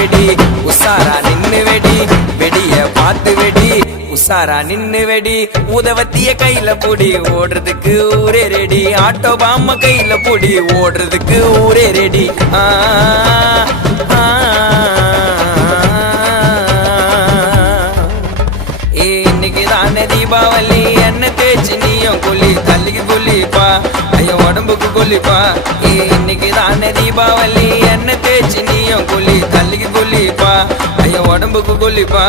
வெடி உசாரா நின்னு வெடி வெடிய பார்த்து வெடி உசாரா நின்னு வெடி உதவத்திய கையில புடி ஓடுறதுக்கு ஊரே ரெடி ஆட்டோ பாம கையில புடி ஓடுறதுக்கு ஊரே ரெடி இன்னைக்கு தானே தீபாவளி என்ன தேய்ச்சி நீயும் குளி தள்ளிக்கு குளிப்பா ஐயோ உடம்புக்கு குளிப்பா இன்னைக்கு தானே தீபாவளி என்ன தேய்ச்சி நீயும் குளி தள்ளிக்கு குளிப்பா ஐயோ உடம்புக்கு குளிப்பா